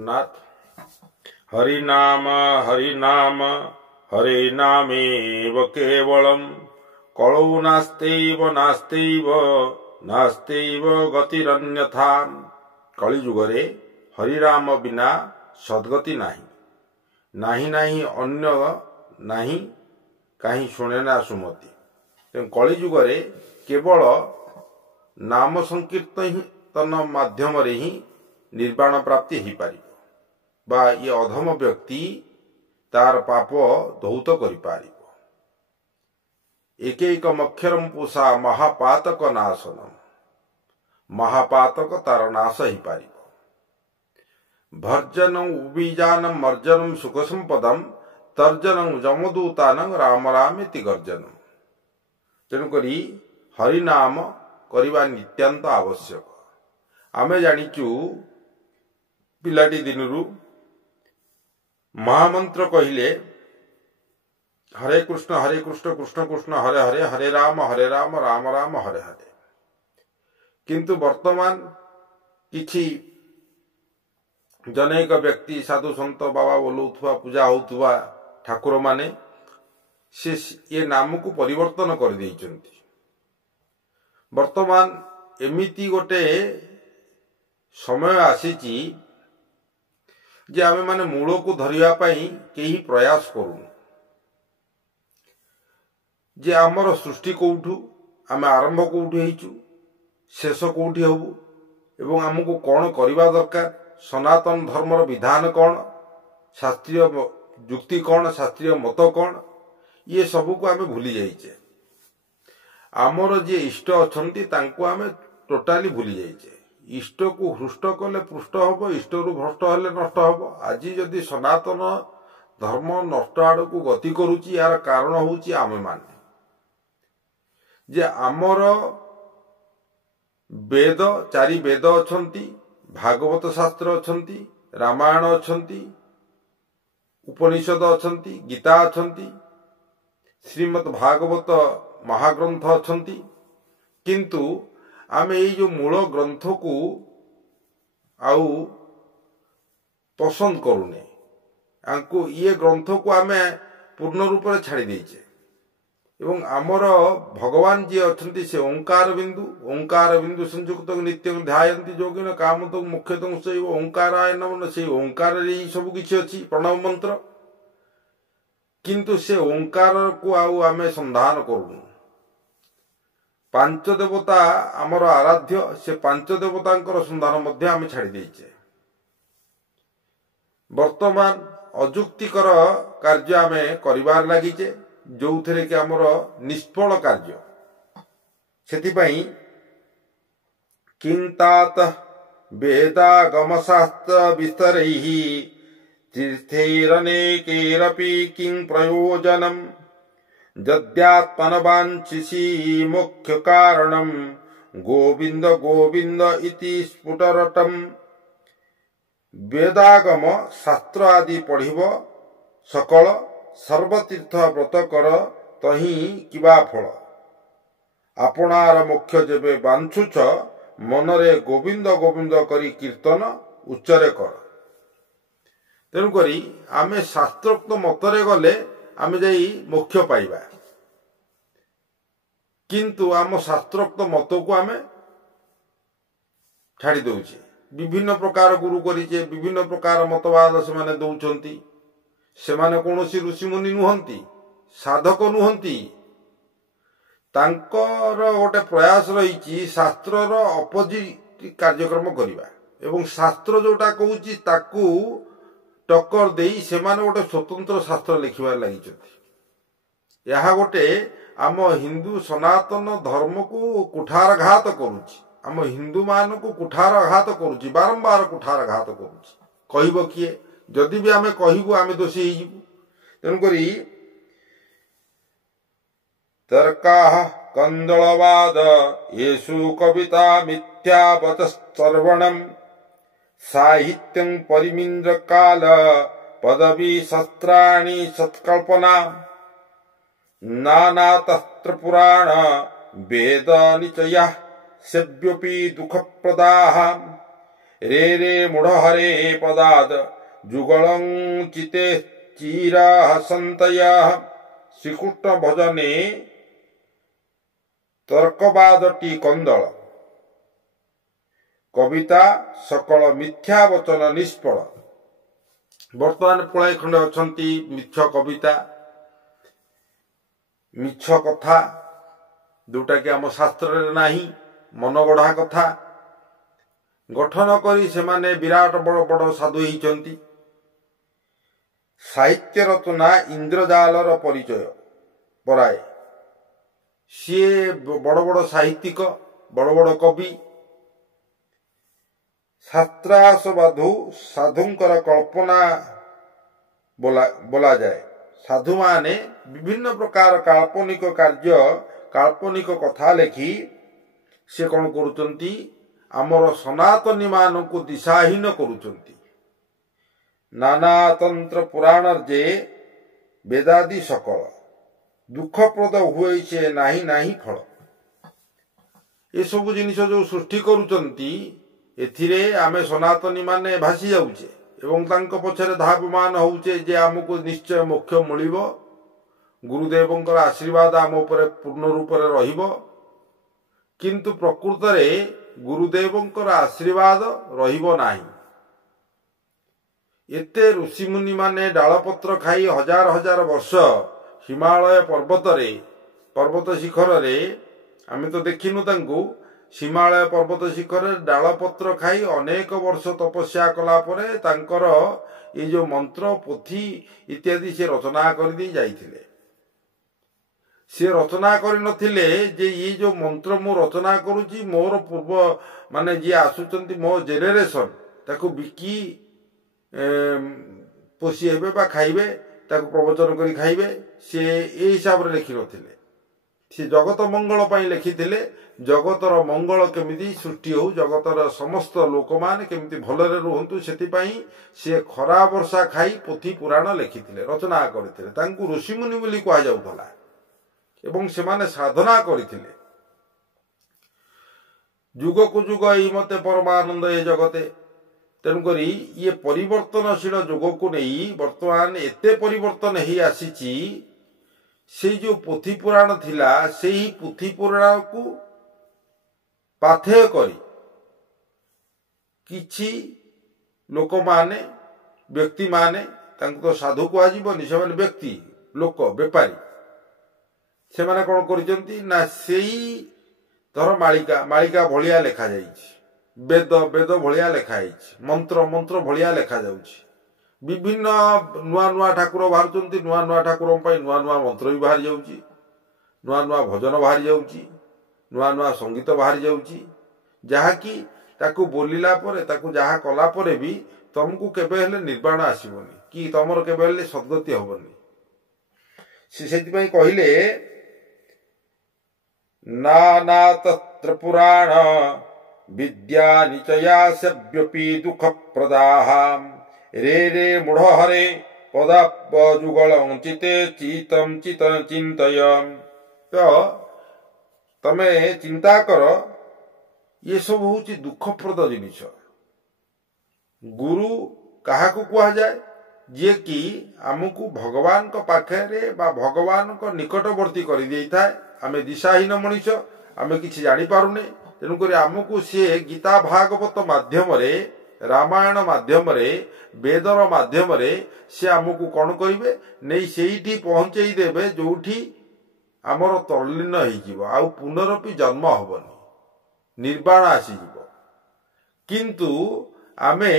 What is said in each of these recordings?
नाथ हरिनाम हरिनाम हरे नामेव केवलम कलौ नास्त्यैव नास्त्यैव नास्त्यैव गतिरन्यथा। कलिजुगरे हरिराम बिना सद्गति नाही, नाही नाही अन्य नाही कहीं शुणे ना सुमति। तेणु कलिजुगरे केवल नाम संकीर्तन माध्यम ही निर्वाण प्राप्ति हो पार बा ये अधम व्यक्ति तार पाप धौत कर एक एक मक्षरम पूषा महापातक नाशनम, महापातक तार नाश हो पार। भर्जनम उबीजानम मर्जनम सुख संपदम तर्जनम जमदूतानं राम रामेति गर्जनम। तेणुक हरिनाम करवा नित्यांत आवश्यक। आमे जानिचु पिलाटी दिनरू महामंत्र कहिले हरे कृष्ण कृष्ण कृष्ण हरे हरे हरे राम राम राम हरे हरे। किंतु वर्तमान किछि जनेक व्यक्ति साधु सन्त बाबा बोलुथुवा पूजा होउथुवा ठाकुर माने से ये नाम को परिवर्तन कर देइचंती। वर्तमान एमिति गोटे समय आसीची जे आमे माने मूल को धरिया पाई केही प्रयास करूँ जे आमर सृष्टि कोठू आमे आरंभ कोठू हेचु शेष कोठी हबु एवं हमको कौन करवा दरकार, सनातन धर्मर विधान कौन, शास्त्रीय युक्ति कौन, शास्त्रीय मत कौन, ये सब को आमे भूली जाइछे। आमर जे इष्ट अछंती तांको आमे टोटाली भूली जाइछे। इष्ट को हृष्ट कले पृष्ठ हब, इष्ट रु भ्रष्ट हेले नष्ट हब। आज जदि सनातन धर्म नष्ट आड़ को गति करुची यार कारण होची आमे माने जे आमर वेद चारि वेद अछंती, भागवत शास्त्र अछंती, रामायण अछंती, उपनिषद अछंती, गीता अछंती, श्रीमद् भागवत महाग्रंथ अछंती। किंतु आमे ये जो मूल ग्रंथ को आउ पसंद करूने, आंको ये ग्रंथ को आमे पूर्ण रूप से छाड़ी देइछे। एवं आमर भगवान जी अछंती से ओंकार बिंदु संयुक्त नित्यं ध्यायन्ति योगिन कामतं मुख्यतं सैव ओंकाराय नमः। से ओंकार रे सब किछि अछि प्रणव मंत्र, किंतु से ओंकार को आउ आमे संधान करूनु। पांच देवता आमर आराध्य, से पांच देवतांकर संधान मध्य आमे छाड़ी देइछे। वर्तमान अजुक्तिकर कार्य आमे करिवार लागिचे जो थे कि आमर निष्फल कार्य। सेथिपाई किंतात वेदागम शास्त्र विस्तरैः तीर्थैरनेकैरपि किं प्रयोजनम् यद्यात्मनवाञ्छिषि मुख्य कारणं गोविंद गोविंद इति स्फुटरटम्। वेदागम शास्त्र आदि पढ़िब सकल सर्वतीर्थ व्रत कर तही किबा फल। आपणार मुख्य जेबे बांछुछ मनरे गोविंद गोविंद करी कीर्तन उच्चरे कर। तेणुकरी आमे शास्त्रोक्त मतरे गले आमे जाई मोक्ष पाइबा, किंतु आम शास्त्रोक्त मत को आमे छाड़ी दउछे। विभिन्न प्रकार गुरु करिचे, विभिन्न प्रकार मतवाद से माने दउछंती। सेमाने कौनसी ऋषिमुनि नुहंती, साधक नुहंती। तांकर गोटे प्रयास रही शास्त्रर अपोजिट कार्यक्रम करिबा एवं शास्त्र जोटा कहूची ताकू टक्कर देई सेमाने गोटे स्वतंत्र शास्त्र लिखिबार लागिछंती। यहा गोटे आम हिंदू सनातन धर्म को कुठारघात करुची, आम हिंदू मान को कुठारघात करुची, बारंबार कुठारघात करुची। कहब किए? जदि भी आमे कहबू आमे दोषी होइबू। तेणुकरी तर्काः कंदलवाद येषु कविता मिथ्यावचश्रवणम् साहित्यं परिमिन्द्र काल पदवी शस्त्राणि सत्कल्पना नानातस्त्र पुराण वेद निचयः सेव्योपि दुःखप्रदाः रे रे मूढ़ हरे पदाद जुगलं चिते चीरा हसंतया श्रीकृष्ण भजने तर्कवादटी कंदल कविता सकल मिथ्या वचन निष्फल। वर्तमान पुଳାଏ खंडे अछंती मिछ कविता मिछ कथा जोटा कि आम शास्त्र रे नाही मनगढ़ा कथा गठन करी से माने विराट बड़ बड़ साधु होइचंती। साहित्य रचना इंद्रजालर परिचय पराए सीए बड़ बड़ साहित्यिक बड़ बड़ कवि शास्त्रासबाधु साधुंकर कल्पना बोला जाए। साधु माने विभिन्न प्रकार काल्पनिक कार्य काल्पनिक कथा लेखि से कौन करुचंती आमर सनातनी मानक दिशाहीन करुचंती। नाना तंत्र पुराण जे वेदादि सकल दुखप्रद हुए से नाही नाही फल ये सब जिनिस जो सृष्टि करुचंती एथिरे आमे सनातनी माने भासी जाउचे एवं तांको पछरे धावमान होउचे जे आमको निश्चय मोक्ष मिलिबो गुरुदेवंकर आशीर्वाद आम उपरे पूर्ण रूप रे रहिबो। किंतु प्रकृत रे गुरुदेवंकर आशीर्वाद रहिबो नाही। एते ऋषि मुनि माने डालपत्र खाई हजार हजार वर्ष हिमालय पर्वत शिखर रे आमे तो देखिनु तांको हिमालय पर्वत शिखर डालपत्र खाई अनेक वर्ष तपस्या कला परे तांकर ये जो मंत्र पोथी इत्यादि से रचना कर दी जाइथिले। से रचना कर नथिले जे ये जो मंत्र मु रचना करूची मोर पूर्व माने जे आसुचंती मो जेनेरेशन ताको बिकी पोषी हेबे बा खाइबे ताको प्रवचन करी खाइबे से ए हिसाब रे लिखि नथिले। से जगत मंगल पाई लिखिथिले जगतर मंगल केमिति सृष्टि हो जगतर समस्त लोक माने केमिति भलरे रुहंतु सेति पाई से खरा वर्षा खाई पोथी पुराण लिखिथिले रचना करथिले। तांकु ऋषि मुनि बोली कहा जाउथला एवं से माने साधना करथिले। जुग को जुग ई मते परमानंद ए जगते तेणुकरी ये परिवर्तनशील जुग को नहीं वर्तमान एते परिवर्तन ही आसीची से जो पोथी पुराण थिला से ही पोथी पुराण को पाथेय करी किछि लोक माने व्यक्ति माने तांको तो साधु को आजीबनी से माने व्यक्ति लोक व्यापारी से माने कोन करिसंती ना सेही धर मालिका मालिका भलिया लेखा जाइछि वेद वेद भलिया लेखा जाइछि मंत्र मंत्र भलिया लेखा जाउछि विभिन्न नुआ नुआ ठाकुर बाहर नुआ नुआ ठाकुर नुआ नुआ मंत्र भी बाहरी जाउची नुआ नुआ भजन बाहरी जाउची नुआ नुआ संगीत बाहरी जाउची जहाँकि ताकू बोलिला परे ताकू जहाँ कला परे भी तुमको केबे हेले निर्वाण आसीबनी कि तमर केबे हेले सद्गति होबनी। से सेति पई कहिले नाना तत्र पुराण विद्या निचया सव्यपि दुख प्रदाहाम रे रे मूढ़ हरे पदाप जुगल चिते चितम चितन चिंतयम। तो तमे चिंता कर ये सब हूँ दुखप्रद जिनिस। गुरु कहा कह जाए जे कि आमको भगवान को पाखे बा भगवान को निकटवर्ती कर दे था। आमे दिशाहीन मनीष आमे किछि जानी पारुने तेणुक आमको सी गीता भागवत माध्यम रामायण माध्यम वेदर माध्यम से आमको कौन करेंगे नहीं से पहुंचे देवे जोठी आमर तल्लीन हो पुनरपि जन्म हबनी निर्वाण आसीज। किंतु आमे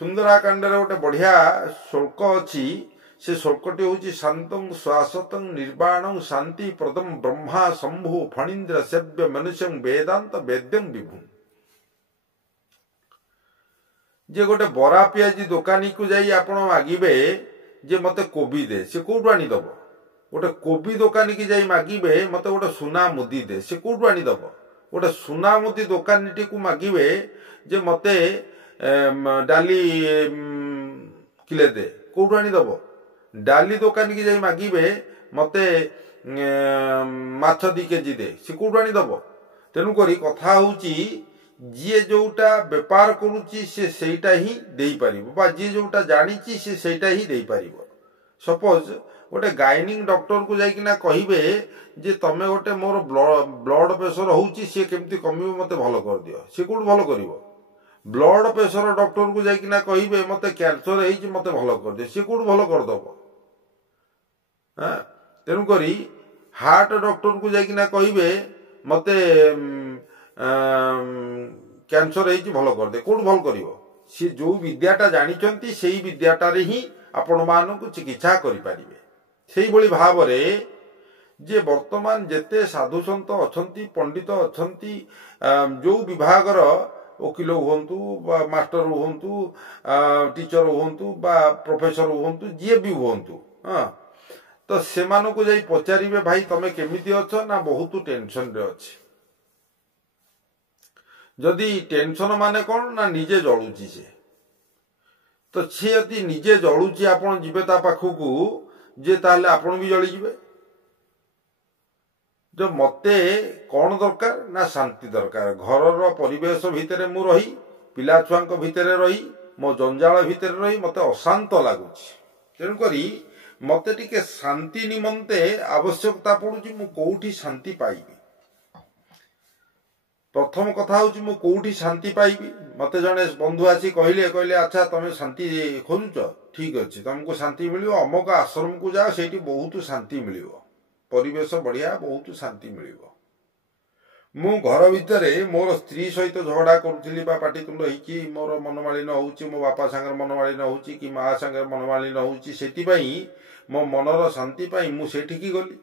सुंदराकांड गोटे बढ़िया श्लोक अच्छी से श्लोकटी हूँ शांतं शाश्वतं निर्वाणं शांति प्रदम ब्रह्मा शंभु फणीन्द्र सेव्य मनुष्यं वेदांत वेद्यं विभु। जे गोटे बरा पियाजी दुकानी को जाई आपण मागिबे जे मते कोबी दे से कोठु आनी दब। गोटे कोबी दुकानी की जाई मागिबे मते गोटे सुना मुदी दे से कोठु आनी दब। गोटे सुना मुदी दुकानी को मागिबे जे मते डाली किले दे कोठु आनी दब। डाली दुकानी की जाई मागिबे मते माछ 2 केजी दे से कोठु आनी दब। तेणु करी कथा होउची जी जोटा बेपार करुच्ची से सेटा ही देई परिबो बा जी जोटा जानिची से सेटा ही देई परिबो। सपोज गोटे गाइनिंग डॉक्टर को जाइकिना कहिबे जे तमे गोटे मोर ब्लड प्रेशर होउची से केमती कमिबो मते भलो कर दियो, से कोड भलो करिवो। ब्लड प्रेशर डॉक्टर को जाइकिना कहिबे मते कैंसर हेइची मते भलो कर दियो, से कोड भलो कर दबो। हां तेनु करी हार्ट डॉक्टर को जाइकिना कहिबे मते कैंसर हेइची भलो कर दे, कोड भलो करिवो। से जो विद्याटा जानिचंती सेही विद्याटारे ही आपण मानकु चिकित्सा करि पारिबे। सेही भली भावरे जे वर्तमान जेते साधु संत अछंती पंडित अछंती जो विभागर वकील हुंतु बा मास्टर हुंतु टीचर हुंतु बा प्रोफेसर हुंतु जे भी हुंतु हां तो सेमानकु जाई पचारिबे भाई तमे केमिति अछ ना बहुत टेंशन रे अछि। जदि टेंशन माने कोन ना निजे जळुची से तो सी यदि निजे जळुची आपण जिबे ता पाखकु जे ताले आपण भी जळी जिबे। जो मते कौन दरकार ना शांति दरकार। घर परिवेश भितर मु रही पिला छुआ भितर रही मो जंजाल भितर रही मते अशांत लगुच। तेणुक मते टिके शांति निमंते आवश्यकता पड़ुची मु कोठी शांति पाइबी। प्रथम कथा हूँ मु कोठी शांति पाइबी। मते जने बंधु आसी कहले कहले अच्छा तुम शांति खोजुच ठीक अच्छे तुमको शांति मिलियो अमुक आश्रम को जाओ सेठी बहुत शांति मिलियो परिवेश बढ़िया बहुत शांति मिलियो। मु घर भितर मोर स्त्री सहित झगड़ा करुली पाटितुंड होइकी मोर मनमालिन होउची मो बापा सांगर मनमालिन होउची कि माँ सांगर मनमालिन होउची सेठी पई मो मनर शांति पई मु सेठी गली।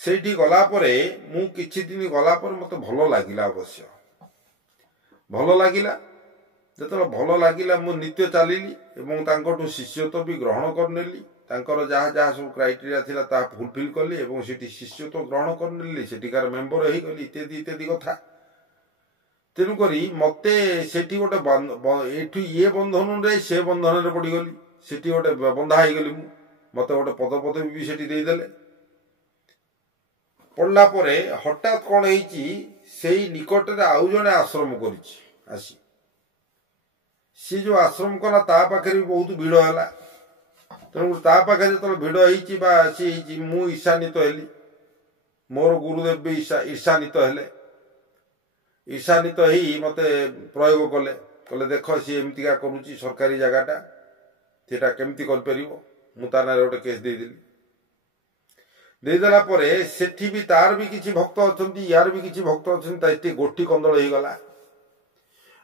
सेठी गला परे मु किछि दिन गला पर मते भलो लागिला। अवश्य भलो लागिला जतले भलो लागिला मु नित्य चलिली एवं तांकोटु शिष्यत्व भी ग्रहण करनेली। तांकर जहाँ जहाँ सब क्राइटेरिया थिला ता फुलफिल कली एवं सेठी शिष्यत्व ग्रहण करनेली सेठिकार मेंबर ही गली इत्यादि इत्यादि कथा। तेणु करी मते सेठी गोटे एठु ये बंधन रे से बंधन रे पड़ी गली सेठी गोटे बंधा ही गली मु मते गोटे पद पदवी भी सेठी दे देले। पड़ला परे हठात कौन होइची सेही निकट रे आउ जने आश्रम करिछि आसी सी जो आश्रम कला ता पाखे भी बहुत भिड़ है। तेणु ता पाखे जो भिड़ होइची बा सी मु ईर्षान्वित हेली मोर गुरुदेव भी ईर्षान्वित हेले। ईर्षान्वित ही मते प्रयोग कले कले देख सी एमतिका करुची सरकारी जगहटा सेटा केमती कर परिबो मु ता नारे गोटे केस दे देली। देदेला परे सेठी भी तार भी किछि भक्त अछंती यार भी किछि भक्त अछंती ताइते गोष्ठी कंदल ही गला।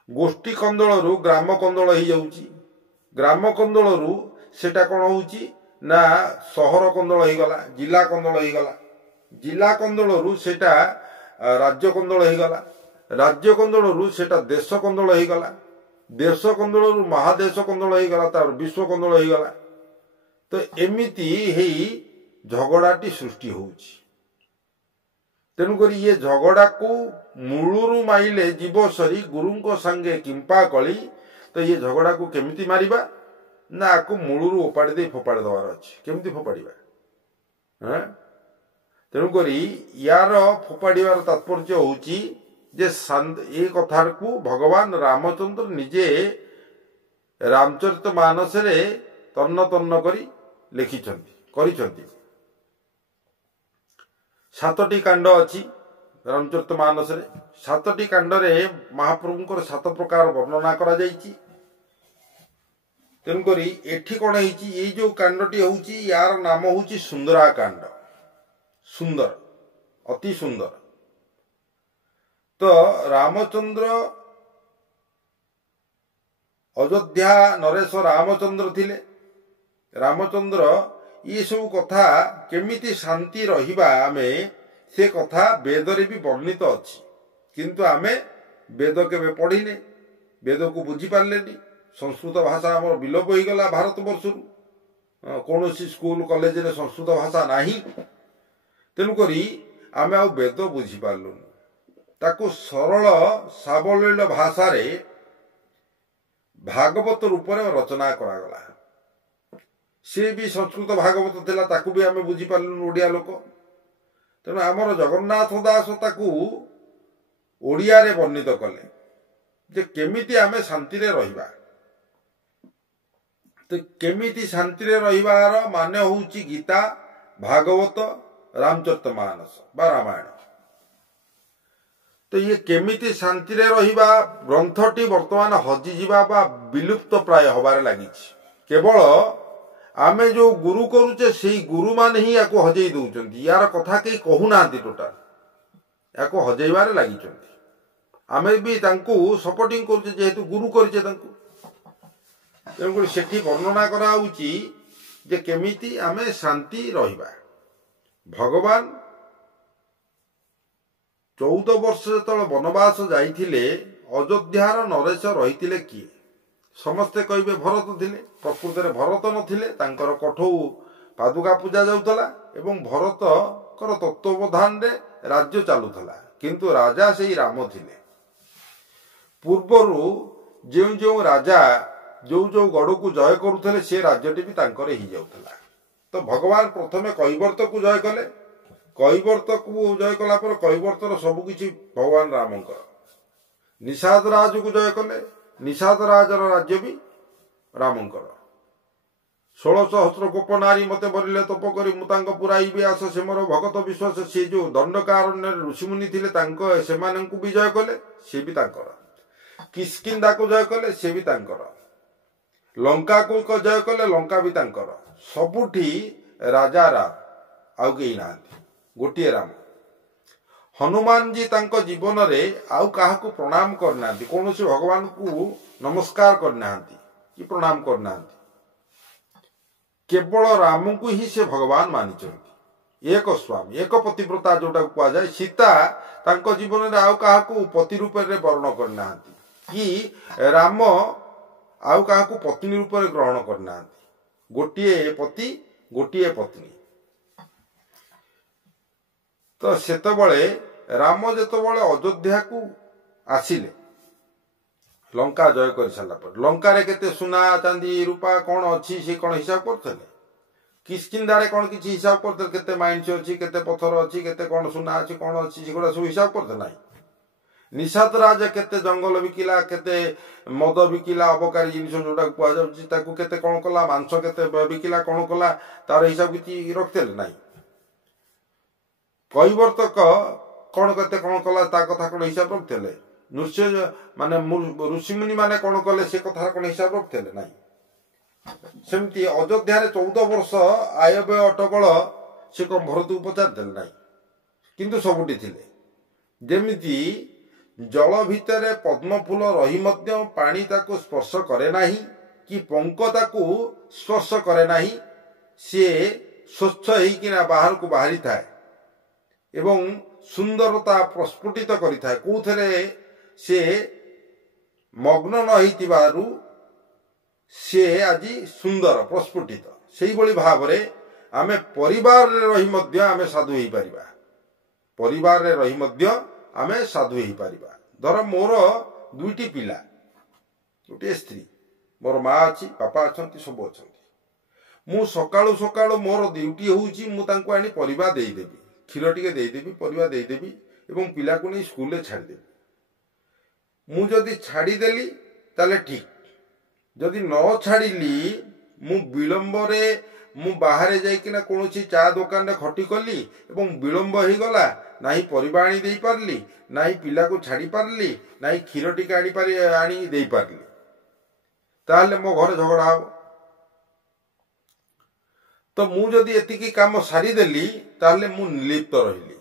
गोष्ठी कंदल रु ग्राम कंदल ही जाउची ग्राम कंदल रु सेटा कोन होउची ना शहर कंदल ही गला जिला कंदल ही गला जिला कंदल रु सेटा राज्य कंदल ही गला राज्य कंदल रु सेटा देश कंदल ही गला देश कंदल रु महादेश कंदल ही गला तार विश्व कंदल ही गला। तो एमिति हेई झगड़ाटी सृष्टि होउची। तेणुक ये झगड़ा को मूलरू माइले जीव सरी गुरु संगे किंपा कली। तो ये झगड़ा को केमिति मारिबा ना आकु मूलरू ओपाड़ी दे फोपाड़ दवार अछि केमिति फोपाड़िबा। तेणुक यार फोपाड़िबार तात्पर्य होउची जे ए कथार को भगवान रामचंद्र निजे रामचरित मानस रे तन्न तन्न करी लिखिछंती करिछंती। 7टी कांड अच्छी रामचरित मानस रे 7टी कांड रे महाप्रभुंकर 7 प्रकार वर्णना करा जाइछि। तेणुक एठी कौन होइछि ये जो कांडटी होउछि यार नाम होउछि सुंदरा कांड। सुंदर अति सुंदर। तो रामचंद्र अयोध्या नरेश रामचंद्र थिले। रामचंद्र ये सब कथा केमिति शांति रहिबा आमे से कथा वेद रे भी वर्णित अछि किंतु आमे वेद केबे पढ़िने वेद को बुझी पारलेनी। संस्कृत भाषा हमर विलोप हो गला भारत वर्षरु कौनसी स्कूल कॉलेज रे संस्कृत भाषा नाही। तेणु करी आमे आ वेद बुझी पारलु ताको सरल सावलील भाषा रे भागवत रूप रे रचना करा गला। सी भी संस्कृत भागवत थिला ताकू भी आमे बुझी पारलु ओडिया लोक। तेणु आमर जगन्नाथ दास ताकू ଓଡ଼ିଆରେ ବର୍ଣ୍ଣିତ କଲେ ଯେ କେମିତି ଆମେ ଶାନ୍ତିରେ ରହିବା। ତ କେମିତି ଶାନ୍ତିରେ ରହିବାର ମାନେ ହେଉଛି ଗୀତା, ଭାଗବତ, ରାମଚରିତମାନସ ବା ରାମାୟଣ। ତ ଇଏ କେମିତି ଶାନ୍ତିରେ ରହିବା ଗ୍ରନ୍ଥଟି ବର୍ତ୍ତମାନ ହଜିଯିବା ବା ବିଲୁପ୍ତ ପ୍ରାୟ ହେବାରେ ଲାଗିଛି। କେବଳ ଆମେ ଯେଉଁ ଗୁରୁ କରୁଛେ ସେଇ ଗୁରୁମାନେ ହିଁ ୟାକୁ ହଜେଇ ଦେଉଛନ୍ତି। ୟାର କଥା କେହି କହୁନାହାନ୍ତି, ଟୋଟାଲ ୟାକୁ ହଜେଇବାରେ ଲାଗିଛନ୍ତି। ଆମେ ବି ତାଙ୍କୁ ସପୋର୍ଟିଂ କରୁଛେ ଯେହେତୁ ଗୁରୁ କରିଛେ ତାଙ୍କୁ। ତେଣୁକରି ସେଠି ବର୍ଣ୍ଣନା କରାହେଉଛି ଯେ କେମିତି ଆମେ ଶାନ୍ତି ରହିବା। ଭଗବାନ 14 ବର୍ଷ ଯେତେବେଳେ ବନବାସ ଯାଇଥିଲେ, ଅଯୋଧ୍ୟାର ନରେଶ ରହିଥିଲେ କିଏ? ସମସ୍ତେ କହିବେ ଭରତ ଥିଲେ। ପ୍ରକୃତରେ ଭରତ ନଥିଲେ, ତାଙ୍କର କଠଉ ପାଦୁକା ପୂଜା ଯାଉଥିଲା ଏବଂ ଭରତଙ୍କର ତତ୍ତ୍ୱାବଧାନରେ ରାଜ୍ୟ ଚାଲୁଥିଲା। କିନ୍ତୁ ରାଜା ସେଇ ରାମ ଥିଲେ। ପୂର୍ବରୁ ଯେଉଁ ଯେଉଁ ରାଜା ଯେଉଁ ଯେଉଁ ଗଡ଼କୁ ଜୟ କରୁଥିଲେ ସେ ରାଜ୍ୟଟି ବି ତାଙ୍କର ହେଇଯାଉଥିଲା। ତ ଭଗବାନ ପ୍ରଥମେ କୈବର୍ତ୍ତକୁ ଜୟ କଲେ। କୈବର୍ତ୍ତକୁ ଜୟ କଲା ପରେ କୈବର୍ତ୍ତର ସବୁକିଛି ଭଗବାନ ରାମଙ୍କର। ନିଷାଦ ରାଜକୁ ଜୟ କଲେ। ନିଷାଦ ରାଜର ରାଜ୍ୟ ବି ରାମଙ୍କର। 16 ସହସ୍ର ଗୋପ ନାରୀ ମତେ ବରିଲେ ତପ କରି ମୁଁ ତାଙ୍କ ପୁରାଇବି ଆସ ସେ ମୋର ଭଗତ ବିଶ୍ୱାସ। ସେ ଯେଉଁ ଦଣ୍ଡକାରଣ୍ୟରେ ଋଷିମୁନି ଥିଲେ ତାଙ୍କ ସେମାନଙ୍କୁ ବି ଜୟ କଲେ, ସେ ବି ତାଙ୍କର। କିଷ୍କିନ୍ଧାକୁ ଜୟ କଲେ, ସେ ବି ତାଙ୍କର। ଲଙ୍କାକୁ ଜୟ କଲେ, ଲଙ୍କା ବି ତାଙ୍କର। ସବୁଠି ରାଜା ରାମ, ଆଉ କେହି ନାହାନ୍ତି, ଗୋଟିଏ ରାମ। ହନୁମାନଜୀ ତାଙ୍କ ଜୀବନରେ ଆଉ କାହାକୁ ପ୍ରଣାମ କରିନାହାନ୍ତି, କୌଣସି ଭଗବାନଙ୍କୁ ନମସ୍କାର କରିନାହାନ୍ତି କି ପ୍ରଣାମ କରିନାହାନ୍ତି। କେବଳ ରାମଙ୍କୁ ହିଁ ସେ ଭଗବାନ ମାନିଛନ୍ତି। ଏକ ସ୍ୱାମୀ, ଏକ ପତିବ୍ରତା ଯୋଉଟାକୁ କୁହାଯାଏ। ସୀତା ତାଙ୍କ ଜୀବନରେ ଆଉ କାହାକୁ ପତି ରୂପରେ ବରଣ କରିନାହାନ୍ତି କି ରାମ ଆଉ କାହାକୁ ପତ୍ନୀ ରୂପରେ ଗ୍ରହଣ କରିନାହାନ୍ତି। ଗୋଟିଏ ପତି, ଗୋଟିଏ ପତ୍ନୀ। ତ ସେତେବେଳେ ରାମ ଯେତେବେଳେ ଅଯୋଧ୍ୟାକୁ ଆସିଲେ, ଲଙ୍କା ଜୟ କରିସାରିଲା ପରେ ଲଙ୍କାରେ କେତେ ସୁନା ଚାନ୍ଦି ରୂପା କ'ଣ ଅଛି ସେ କ'ଣ ହିସାବ କରୁଥିଲେ? କିଷ୍କିନ୍ଧାରେ କ'ଣ କିଛି ହିସାବ କରୁଥିଲେ? କେତେ ମାଇନ୍ସ ଅଛି, କେତେ ପଥର ଅଛି, କେତେ କ'ଣ ସୁନା ଅଛି, କ'ଣ ଅଛି, ସେଗୁଡ଼ା ସବୁ ହିସାବ କରୁଥିଲେ ନାହିଁ। ନିଷାଦ ରାଜ କେତେ ଜଙ୍ଗଲ ବିକିଲା, କେତେ ମଦ ବିକିଲା, ଅବକାରୀ ଜିନିଷ ଯୋଉଟାକୁ କୁହାଯାଉଛି, ତାକୁ କେତେ କ'ଣ କଲା, ମାଂସ କେତେ ବିକିଲା, କ'ଣ କଲା, ତାର ହିସାବ କିଛି ରଖିଥିଲେ ନାହିଁ। କୈବର୍ତ୍ତକ କ'ଣ କେତେ କ'ଣ କଲା, ତା କଥା କ'ଣ ହିସାବ ରଖିଥିଲେ? ନୃସିଂହ ମାନେ ଋଷିମୁନି ମାନେ କ'ଣ କଲେ, ସେ କଥାର କ'ଣ ହିସାବ ରଖିଥିଲେ? ନାହିଁ। ସେମିତି ଅଯୋଧ୍ୟାରେ 14 ବର୍ଷ ଆୟବ୍ୟୟ ଅଟକଳ ସେ କ'ଣ ଭରତକୁ ପଚାରିଥିଲେ? ନାହିଁ। କିନ୍ତୁ ସବୁଠି ଥିଲେ। ଯେମିତି ଜଳ ଭିତରେ ପଦ୍ମ ଫୁଲ ରହି ମଧ୍ୟ ପାଣି ତାକୁ ସ୍ପର୍ଶ କରେ ନାହିଁ କି ପଙ୍କ ତାକୁ ସ୍ପର୍ଶ କରେ ନାହିଁ, ସିଏ ସ୍ୱଚ୍ଛ ହେଇକିନା ବାହାରକୁ ବାହାରିଥାଏ ଏବଂ ସୁନ୍ଦରତା ପ୍ରସ୍ଫୁଟିତ କରିଥାଏ। କୋଉଥିରେ ସେ ମଗ୍ନ ନ ହେଇଥିବାରୁ ସେ ଆଜି ସୁନ୍ଦର ପ୍ରସ୍ଫୁଟିତ। ସେଇଭଳି ଭାବରେ ଆମେ ପରିବାରରେ ରହି ମଧ୍ୟ ଆମେ ସାଧୁ ହେଇପାରିବା। ପରିବାରରେ ରହି ମଧ୍ୟ ଆମେ ସାଧୁ ହେଇପାରିବା। ଧର ମୋର 2ଟି ପିଲା, ଗୋଟିଏ ସ୍ତ୍ରୀ, ମୋର ମା ଅଛି, ବାପା ଅଛନ୍ତି, ସବୁ ଅଛନ୍ତି। ମୁଁ ସକାଳୁ ସକାଳୁ ମୋର ଡ୍ୟୁଟି ହେଉଛି ମୁଁ ତାଙ୍କୁ ଆଣି ପରିବା ଦେଇଦେବି, କ୍ଷୀର ଟିକେ ଦେଇଦେବି, ପରିବା ଦେଇଦେବି ଏବଂ ପିଲାକୁ ନେଇ ସ୍କୁଲରେ ଛାଡ଼ିଦେବି। ମୁଁ ଯଦି ଛାଡ଼ିଦେଲି ତାହେଲେ ଠିକ୍। ଯଦି ନ ଛାଡ଼ିଲି, ମୁଁ ବିଳମ୍ବରେ ମୁଁ ବାହାରେ ଯାଇକିନା କୌଣସି ଚା ଦୋକାନରେ ଖଟି କଲି ଏବଂ ବିଳମ୍ବ ହେଇଗଲା, ନାହିଁ ପରିବା ଆଣି ଦେଇପାରିଲି, ନାହିଁ ପିଲାକୁ ଛାଡ଼ି ପାରିଲି, ନାହିଁ କ୍ଷୀର ଟିକେ ଆଣି ଦେଇପାରିଲି, ତାହେଲେ ମୋ ଘରେ ଝଗଡ଼ା ହବ। ତ ମୁଁ ଯଦି ଏତିକି କାମ ସାରିଦେଲି ତାହେଲେ ମୁଁ ନିର୍ଲିପ୍ତ ରହିଲି।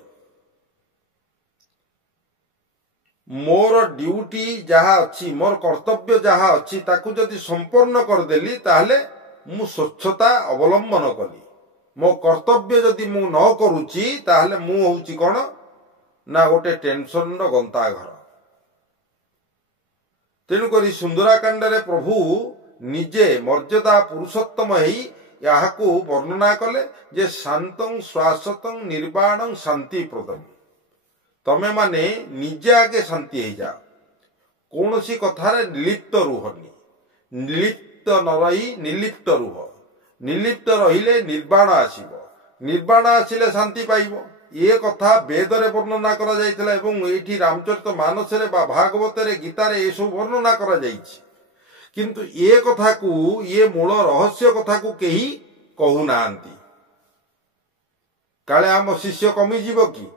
ମୋର ଡ୍ୟୁଟି ଯାହା ଅଛି, ମୋର କର୍ତ୍ତବ୍ୟ ଯାହା ଅଛି, ତାକୁ ଯଦି ସମ୍ପନ୍ନ କରିଦେଲି ତାହେଲେ ମୁଁ ସ୍ୱଚ୍ଛତା ଅବଲମ୍ବନ କଲି। ମୋ କର୍ତ୍ତବ୍ୟ ଯଦି ମୁଁ ନ କରୁଛି ତାହେଲେ ମୁଁ ହେଉଛି କ'ଣ ନା ଗୋଟେ ଟେନସନର ଗନ୍ତାଘର। ତେଣୁକରି ସୁନ୍ଦରାକାଣ୍ଡରେ ପ୍ରଭୁ ନିଜେ ମର୍ଯ୍ୟାଦା ପୁରୁଷୋତ୍ତମ ହେଇ ଏହାକୁ ବର୍ଣ୍ଣନା କଲେ ଯେ ଶାନ୍ତଂ ଶ୍ୱାସତଂ ନିର୍ବାଣଂ ଶାନ୍ତି ପ୍ରଦମ୍। ତମେ ମାନେ ନିଜେ ଆଗେ ଶାନ୍ତି ହେଇଯାଅ, କୌଣସି କଥାରେ ନିର୍ଲିପ୍ତ ରୁହନି। ନିର୍ଲିପ୍ତ ନ ରହି ନିର୍ଲିପ୍ତ ରୁହ। ନିର୍ଲିପ୍ତ ରହିଲେ ନିର୍ବାଣ ଆସିବ, ନିର୍ବାଣ ଆସିଲେ ଶାନ୍ତି ପାଇବ। ये कथा वेदरे वर्णना करा जाइथिला एवं एठी रामचरित मानसरे बा भागवतरे गीतारे ये सब वर्णना करा जाइछि किंतु ये कथा को ये मूल रहस्य कथा को केही कहू नांती काले आम शिष्य कमी जीव कि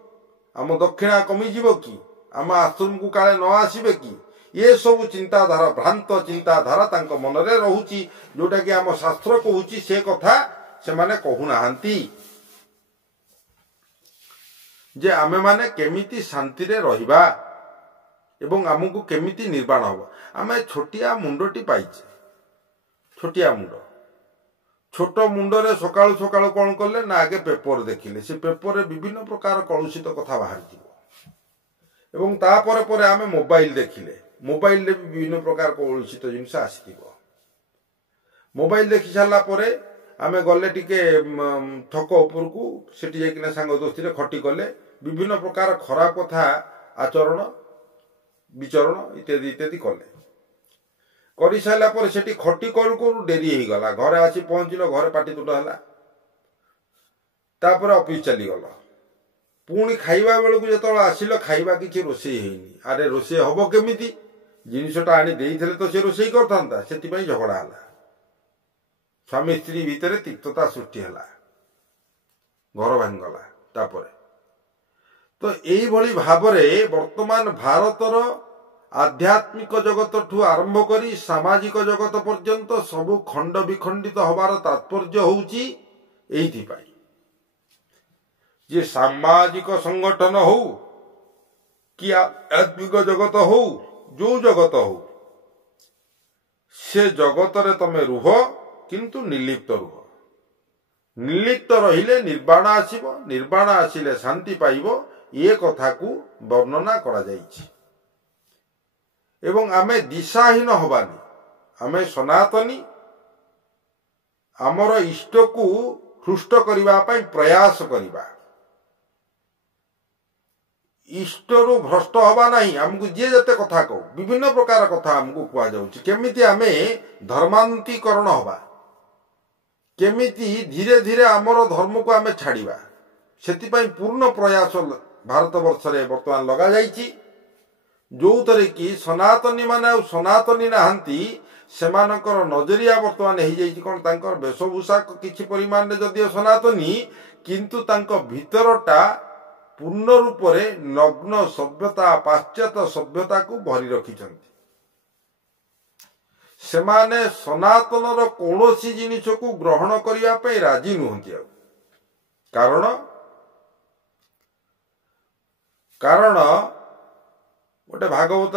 आम दक्षिणा कमी जीव कि आम आश्रम को काले न आसीबे कि ये सब चिंताधारा भ्रांत चिंताधारा तांको मनरे रहुची जोटा कि आम शास्त्र कहूची से कथा से माने कहू नांती जे आमे माने केमिति शांति रे रहिबा एवं आमको केमिति निर्वाण हबो आमे छोटिया मुंडटी पाइछे छोटिया मुंड छोट मुंडरे सकाळु सकाळु कोन करले ना आगे पेपर देखिले से पेपर रे विभिन्न प्रकार कलुषित कथा बाहर दिबो एवं ता परे परे आमे मोबाइल देखिले मोबाइल रे विभिन्न प्रकार कलुषित जिनिस आसीदिबो मोबाइल देखि सारला परे आमे गले टिके थक ऊपर को सेठी जाइकिना सांग दोस्ती रे खटी कले विभिन्न प्रकार खराब कथा आचरण विचरण इत्यादि इत्यादि कले करि साला पर सेठी खटी करू करू डेरी हे गला घरे आसी पहुंचलो घरे पाटी तुट हला तापर ऑफिस चली गला पुणी खाइबा बेल को जतळ आसिलो खाइबा किछि रोसई हेनी अरे रोसई हबो केमिति जिनिसटा आनी देइथले तो से रोसई करथांता सेति पई झगड़ा हला स्वामी स्त्री भितर तिक्तता सृष्टि हला घर भांगला तापर तो यही भली भावरे वर्तमान भारतर आध्यात्मिक जगत ठू आरंभ करी सामाजिक जगत पर्यंत सबु खंड विखंडित हबार तात्पर्य होउची एइथि पाई जे सामाजिक संगठन हो कि आध्यात्मिक जगत हो जो जगत हो से जगत रे तमे रुह किंतु निर्लिप्त रुह निर्लिप्त रहिले निर्वाण आसीबो निर्वाण आसिले शांति पाइबो ये कथा को वर्णना करा जाइछि एवं आमे दिशाहीन हबानी आमे सनातनी आमर इष्ट को हृष्ट करिबा पई प्रयास करिबा इष्टरु भ्रष्ट हबा नहीं हमको जे जते कथा कहू विभिन्न प्रकार कथा हमको कुआ जाउछि केमिति आमे धर्मांतीकरण हबा केमिति धीरे धीरे आमर धर्म को आमे छाड़िबा सेति पई पूर्ण प्रयास भारत वर्ष रे वर्तमान लगा जाइछि जो तरे कि सनातनी माने सनातनी नाहंती सेमानकर नजरिया वर्तमान हे जाइछि कोन तांकर वेशभूषा किछि परिमाण रे जदियो सनातनी किंतु तांको भीतरटा पूर्ण रूप रे नग्न सभ्यता पाश्चात्य सभ्यता को भरी रखिछंती सेमाने सनातनर कोनोसी जिनिस को ग्रहण करिया पे राजी नुहंती कारण गोटे भागवत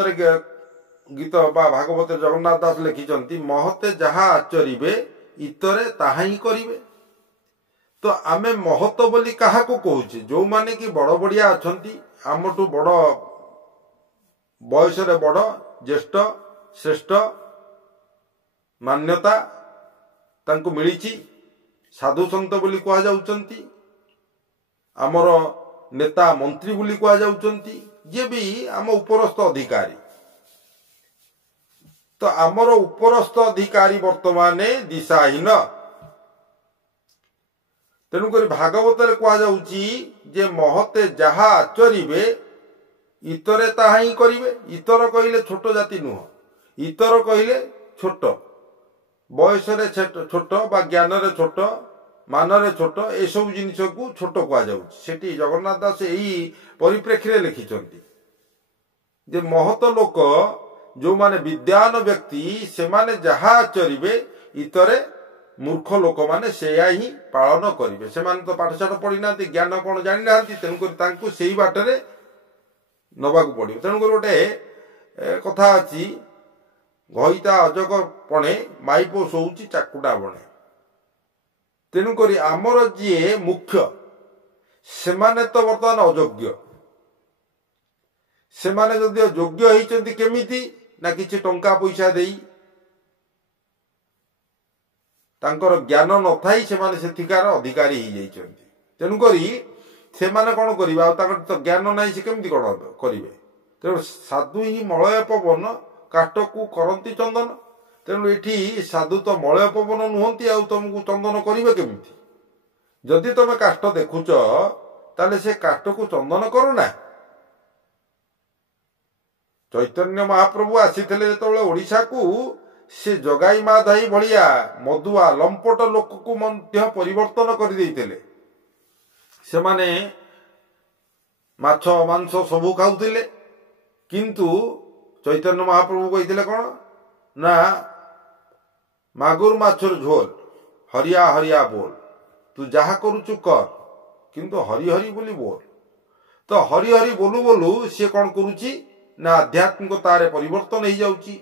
गीत बा भागवत जगन्नाथ दास लिखिछंती महते जहा आचरिबे इतरे ताहा ही करिवे तो आमे महत बोली काहा को कहूचे जो माने कि बड़ बड़िया अछंती आमटू बड़ बयस रे बड़ ज्येष्ठ श्रेष्ठ मान्यता तांको मिलिछि साधु संत बोली कहा जाउचंती आमर नेता मंत्री बोली कहा जाउचंती जे भी आम उपरस्थ अधिकारी तो आमर उपरस्थ अधिकारी वर्तमान दिशाहीन तेणुक भागवत कह जे महते जहा आचरिबे इतरे ताहा ही करिवे इतर कहले छोट जाति नुह इतर कहले छोट बयस रे छोट बा ज्ञान रे छोट मान रे छोट ए सब जिनिस को छोट कह जाउछि जगन्नाथ दास यही परिप्रेक्षी रे लिखिछंती जे महत लोक जो माने विद्वान व्यक्ति से माने जहा आचरिबे इतरे मूर्ख लोक माने सेया ही पालन करिवे से माने तो पाठशाठ पढ़ी नांती ज्ञान कोन जानि नांती तेनु कर तांकु सेही बाटरे नबाकु पड़िबो तेनु कर गोटे कथा अछि घईता अजग पणे माइपो सोउची चाकुटा बणे तेनु करी आमर जे मुख्य सेमाने तो वर्तमान अयोग्य सेमाने जदि योग्य होइचंती केमिति ना किछि टंका पैसा देई तांकर ज्ञान न थाई सेमाने सेथिकार अधिकारी हो जाइचंती तेनु करी सेमाने कोन करिबा तांकर तो ज्ञान नाही से केमिति कोन करिवे तेनु साधु ही मलय पवन काट को करंती चंदन तेणु एठी साधु तो मलय पवन नुहंती आ तुमको चंदन करिवे केमिति जदि तमे काष्ट देखुच ताले से काठ को चंदन करूना। चैतन्य महाप्रभु आसीथिले जेतेबेले ओडिशा को से जगाई माधाई भलिया मधुआ लंपट लोक को मध्य परिवर्तन कर देइथिले। से माने माछ मांस सबू खाउथिले, किंतु चैतन्य महाप्रभु कहिथिले कोन ना मागुर माछर झोल हरिया हरिया बोल, तू जहा करूचु कर किंतु हरि हरि बोली बोल। तो हरि हरि बोलू बोलू सी कौन करुची ना आध्यात्मिक तारे परिवर्तन हो जाउची।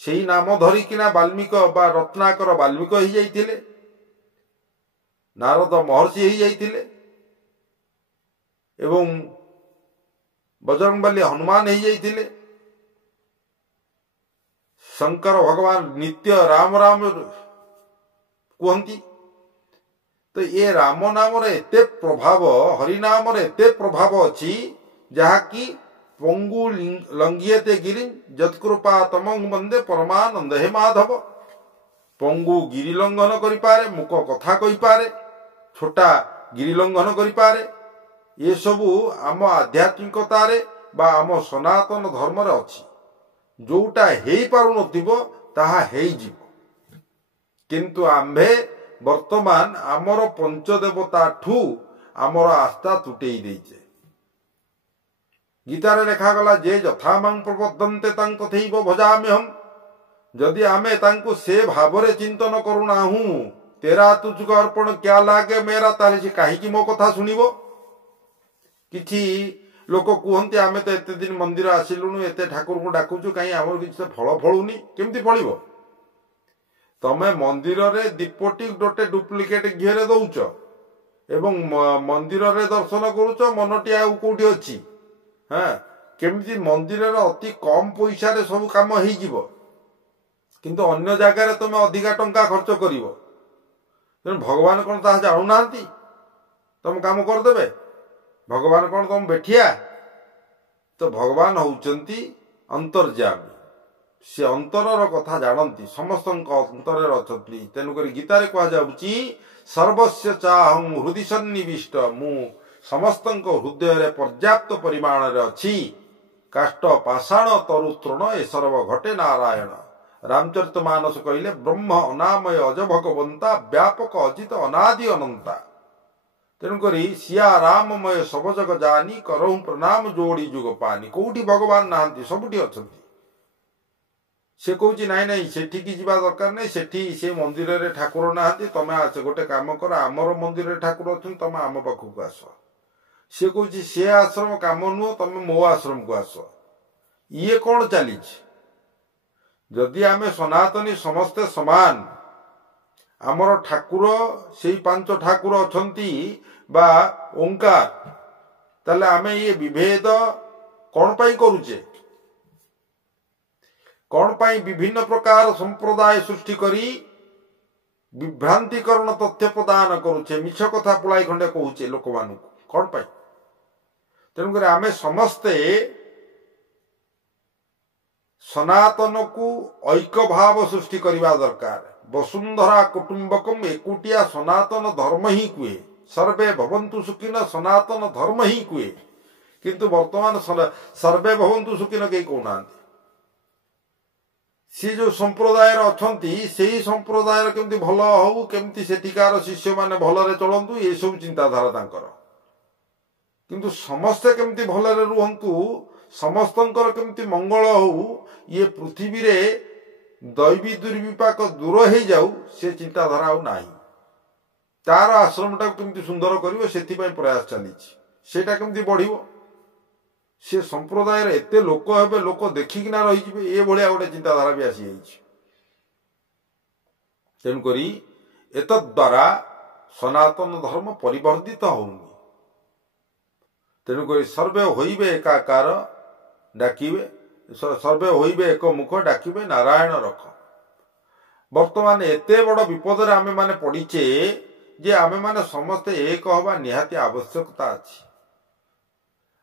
सेही नाम धरिकिना वाल्मीकि बा रत्नाकर वाल्मीकि हो जाइथिले, नारद महर्षि हो जाइथिले एवं बजरंगबली हनुमान हो जाइथिले। शंकर भगवान नित्य राम राम कहती। तो ये राम नाम एते प्रभाव, हरिनाम एते प्रभाव अच्छी जहाँकि पंगु लंघियते गिरि जत्कृपा तमंग बंदे परमानंद हे माधव। पंगु गिरि लंघन करि पारे, मुख कथा कहि पारे, छोटा गिरि लंघन करि पारे। ये सबू आम आध्यात्मिकतारे बा आम सनातन धर्म रे अछि। जोटा हेई पारु नथिबो ताहा हेई जीवो, किंतु आम्भे वर्तमान आमर पंचदेवता ठू आमर आस्था तुटेई देइछे। गीतारे लेखा गला जे यथा मां प्रपद्यन्ते तां तथैव भजामि हम। जदि आमे तांको से भावरे चिंतन करूनाहु, तेरा तुझको अर्पण क्या लागे मेरा, ताले से काहीकि मो कथा सुनिबो। किछि लोक कहते आमे तो एते दिन मंदिर आसिलुनु, एते ठाकुर को डाकुचु, कहीं आमर किछि फल फलुनी, केमति फलिबो। तमे मंदिर रे दीपटी गोटे डुप्लिकेट घीरे दौच एवं मंदिर रे दर्शन करुच, मनटी आउ कोठी अछि। हाँ, केमति मंदिर रे अति कम पैसा रे सब काम हो जिवो, किंतु अन्य जगह रे तुम अधिका टंका खर्च करिवो। तेणु भगवान कौन ताहा जानु नांती, तुम काम कर देबे। भगवान कौन तुम बैठिया। तो भगवान होउचंती अंतर्यामी, से अंतरर कथा जानती, समस्त अंतर अछंती। तेणुक गीतारे कह जाउची सर्वस्य चाहं हृदय सन्निविष्ट, मु समस्त हृदय रे पर्याप्त परिमाण रे अछि। काष्ट पाषाण तरु तृण ए सर्व घटे नारायण। रामचरितमानस कहले ब्रह्म अनामय अज भगवंता, व्यापक अजित अनादि अनंता। तेणुक सिया राममय सब जग जानी, करहु प्रणाम जोड़ी जुग पानी। कोठी भगवान नाहांती, सबुठी अछंती। से कहूँ नाई नाई सेठी की जीवा दरकार नहीं, सेठी से मंदिर रे ठाकुर नाहांती, तमे आस गोटे काम कर, आमर मंदिर रे ठाकुर अछन, तमे आम पाखक आस। से कहूँ से आश्रम काम नुह, तमे मो आश्रम को आस। ये कौन चली? जदि आमे सनातनी समस्ते समान, आमर ठाकुर से पांच ठाकुर अछंती बा ओंकार, ताले आमे ये विभेद कौन पाई करूचे? कौन पाई विभिन्न प्रकार संप्रदाय सृष्टि करी विभ्रांतिकरण तथ्य प्रदान करूचे, मिछ कथा पुलाई खंडे कहूचे लोक मानू कौन पाई? तेणुक आमे समस्ते सनातन को ऐक्य भाव सृष्टि करवा दरकार। वसुंधरा कुटुंबकम एकुटिया सनातन धर्म ही कुए, सर्वे भवन्तु सुखिन सनातन धर्म ही कुए। किंतु वर्तमान सर्वे भवन्तु सुखिन कई कहना। सी जो संप्रदाय अछंती सेही संप्रदाय केमती भल हो, केमती सेठिकार शिष्य माने भलरे चलंतु, ये सब चिंताधारा तांकर। किंतु समस्ते केमती भलरे रुहंतु, समस्तंकर केमती मंगल हो, ये पृथ्वी रे दैवी दुर्विपाक दूर हो जाऊ, से चिंताधारा आउ नाही। तार आश्रम टा केमती सुंदर करिवो, सेथिपई प्रयास चलीछि। सेटा केमती बढ़िवो, से संप्रदाय रे एते लोक हेबे, लोक देखिकिना रही जिवे, ए भलिया गोटे चिंताधारा भी आसी जाइछि। तेणु करी एतद्वारा सनातन धर्म परिवर्धित होउनी। तेणु करी सर्वे होइबे एकाकार डाकिबे, सर्वे होइबे एक मुख डाकिबे नारायण रख। वर्तमान एते बड़ विपद रे आमे माने पड़ीचे जे आमे माने समस्ते एक हवा निहाती आवश्यकता अछि।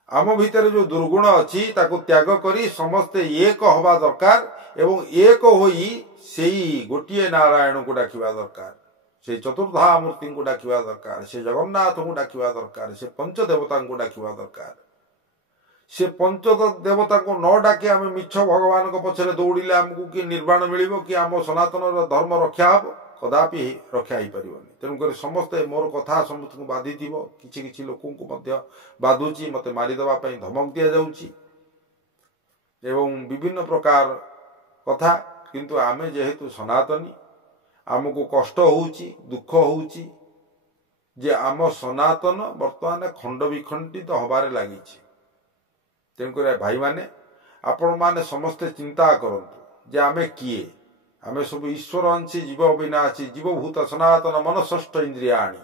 आम भितर जो दुर्गुण अच्छी ताको त्याग करी समस्ते एक हवा दरकार एवं एक होई सेई गोटिए नारायण को डाकिबा दरकार। से चतुर्धामूर्ति को डाकिवा दरकार, से जगन्नाथ को डाकिवा दरकार, से पंचदेवता को डाकिवा दरकार। से पंच देवता को न डाके आम मिछ भगवान को पछरे दौड़िले आमको कि निर्वाण मिलिबो कि आम सनातन धर्म रक्षा हम कदापि रक्षा हो पारिबनी। तेणुकर समस्ते मोर कथा समस्त बाधि किछि किछि लोकों को मध्य बाधुची, मते मारिदेवा पई धमक दिया जाउची एवं विभिन्न प्रकार कथा। किंतु आमे जेहेतु सनातनी आमको कष्ट होउची, दुख होउची जे आम सनातन वर्तमान खंड विखंडित हबारे लागिछि। तेणुकर भाई माने आपण माने समस्ते चिंता करंतु जे आमे किए, आमे सब ईश्वर अंशी जीव विनाशी जीवभूत सनातन मनषष्ठ इंद्रियाणी,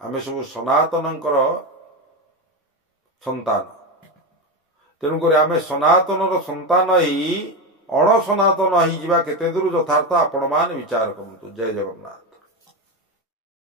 आमे सब सनातनंकर संतान। तेणुकर आमे सनातनर संतान ही अण सनातन ही जीवा केते दूर यथार्थ आपण मान विचार करंतु। जय जगन्नाथ।